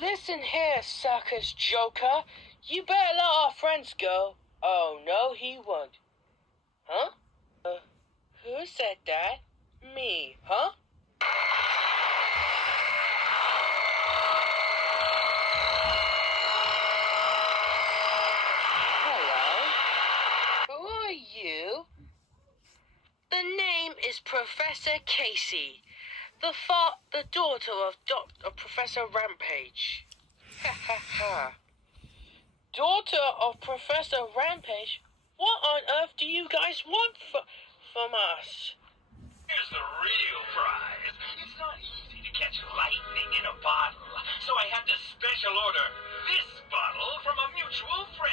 Listen here, circus joker. You better let our friends go. Oh, no, he won't. Huh? Who said that? Me, huh? Hello? Who are you? The name is Professor Casey, the daughter of Professor Rampage. Ha ha ha. Daughter of Professor Rampage? What on earth do you guys want from us? Here's the real prize. It's not easy to catch lightning in a bottle, so I had to special order this bottle from a mutual friend.